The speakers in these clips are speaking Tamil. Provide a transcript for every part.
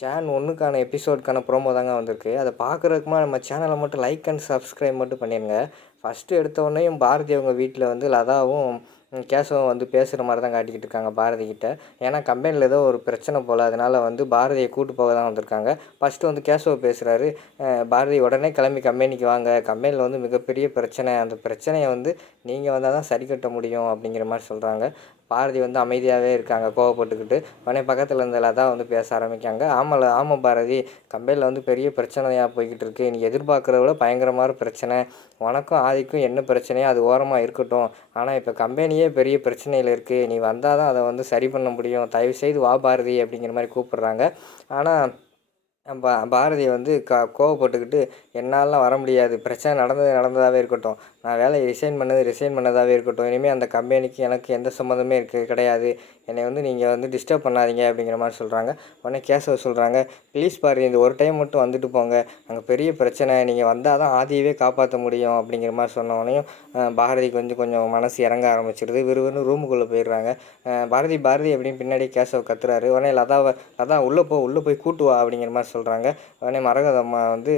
ஜான் 1க்கான எபிசோடுக்கான ப்ரோமோ தாங்க வந்திருக்கு. அத பார்க்குறதுக்கு முன்னாடி நம்ம சேனலை மட்டும் லைக் அண்ட் சப்ஸ்கிரைப் மட்டும் பண்ணிடுங்க. ஃபஸ்ட்டு எடுத்தோடனேயும் பாரதி அவங்க வீட்டில் வந்து லதாவும் கேசவும் வந்து பேசுகிற மாதிரி தான் காட்டிக்கிட்டு இருக்காங்க பாரதி கிட்ட. ஏன்னா கம்பெனியில் ஏதோ ஒரு பிரச்சனை போல், அதனால் வந்து பாரதியை கூட்டு போக தான் வந்திருக்காங்க. ஃபஸ்ட்டு வந்து கேசவ பேசுகிறாரு. பாரதி உடனே கிளம்பி கம்பெனிக்கு வாங்க, கம்பெனியில் வந்து மிகப்பெரிய பிரச்சனை, அந்த பிரச்சனையை வந்து நீங்கள் வந்தால் தான் சரி கட்ட முடியும் அப்படிங்கிற மாதிரி சொல்கிறாங்க. பாரதி வந்து அமைதியாகவே இருக்காங்க கோவப்பட்டுக்கிட்டு. உடனே பக்கத்தில் இருந்த லதா வந்து பேச ஆரம்பிக்காங்க. ஆமாம் பாரதி, கம்பெனியில் வந்து பெரிய பிரச்சனையாக போய்கிட்டு இருக்குது. நீ எதிர்பார்க்குறத விட பயங்கரமான பிரச்சனை. உனக்கும் ஆதிக்கும் என்ன பிரச்சனையோ அது ஓரமாக இருக்கட்டும். ஆனால் இப்போ கம்பெனியே பெரிய பிரச்சனையில் இருக்குது. நீ வந்தால் தான் அதை வந்து சரி பண்ண முடியும். தயவுசெய்து வா பாரதி அப்படிங்கிற மாதிரி கூப்பிட்றாங்க. ஆனால் பாரதி வந்து கோவப்பட்டுக்கிட்டு, என்னாலலாம் வர முடியாது. பிரச்சனை நடந்ததாகவே இருக்கட்டும். நான் வேலையை ரிசைன் பண்ணதாகவே இருக்கட்டும். இனிமேல் அந்த கம்பெனிக்கு எனக்கு எந்த சம்மந்தமே கிடையாது. என்னை வந்து நீங்கள் வந்து டிஸ்டர்ப் பண்ணாதீங்க அப்படிங்கிற மாதிரி சொல்கிறாங்க. உடனே கேசவ சொல்கிறாங்க, ப்ளீஸ் பாரதி, இந்த ஒரு டைம் மட்டும் வந்துட்டு போங்க. அங்கே பெரிய பிரச்சனை. நீங்கள் வந்தால் தான் ஆதியவே காப்பாற்ற முடியும் அப்படிங்கிற மாதிரி சொன்னோடனையும் பாரதிக்கு வந்து கொஞ்சம் மனசு இறங்க ஆரம்பிச்சிடுது. விறுவிறுன்னு ரூமுக்குள்ளே போயிடுறாங்க. பாரதி அப்படின்னு பின்னாடி கேசவ கத்துறாரு. உடனே லதா உள்ளே போய் கூட்டு வா அப்படிங்கிற மாதிரி சொல்கிறாங்க. உடனே மரகதம்மா வந்து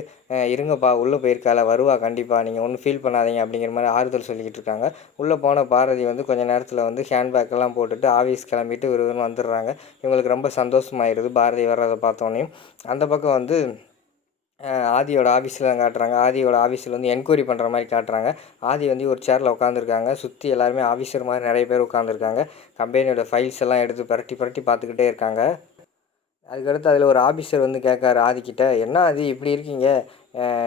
இருங்கப்பா, உள்ளே போயிருக்காள, வருவா கண்டிப்பாக, நீங்கள் ஒன்றும் ஃபீல் பண்ணாதீங்க அப்படிங்கிற மாதிரி ஆறுதல் சொல்லிக்கிட்டு இருக்காங்க. உள்ளே போன பாரதி வந்து கொஞ்சம் நேரத்தில் வந்து ஹேண்ட்பேக்கெல்லாம் போட்டுட்டு ஆஃபீஸ் கிளம்பிட்டு விறுவிறுன்னு வந்துடுறாங்க. இவங்களுக்கு ரொம்ப சந்தோஷமாயிருது பாரதி வர்றதை பார்த்தோன்னே. அந்த பக்கம் வந்து ஆதியோட ஆஃபீஸில் தான் காட்டுறாங்க. ஆதியோட ஆஃபீஸில் வந்து என்கொயரி பண்ணுற மாதிரி காட்டுறாங்க. ஆதி வந்து ஒரு சேரில் உட்காந்துருக்காங்க. சுற்றி எல்லாருமே ஆஃபீஸர் மாதிரி நிறைய பேர் உட்காந்துருக்காங்க. கம்பெனியோட ஃபைல்ஸ் எல்லாம் எடுத்து புரட்டி பார்த்துக்கிட்டே இருக்காங்க. அதுக்கடுத்து அதில் ஒரு ஆஃபீஸர் வந்து கேட்காரு ஆதிக்கிட்ட, என்ன ஆதி இப்படி இருக்கீங்க?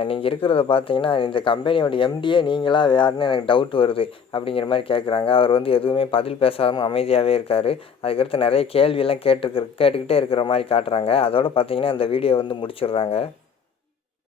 நீங்கள் இருக்கிறத பார்த்தீங்கன்னா இந்த கம்பெனியோட எம்டியே நீங்களா யாருன்னு எனக்கு டவுட் வருது அப்படிங்கிற மாதிரி கேட்குறாங்க. அவர் வந்து எதுவுமே பதில் பேசாமல் அமைதியாகவே இருக்கார். அதுக்கடுத்து நிறைய கேள்வியெல்லாம் கேட்டுக்கிட்டே இருக்கிற மாதிரி காட்டுறாங்க. அதோடு பார்த்தீங்கன்னா அந்த வீடியோ வந்து முடிச்சிடுறாங்க.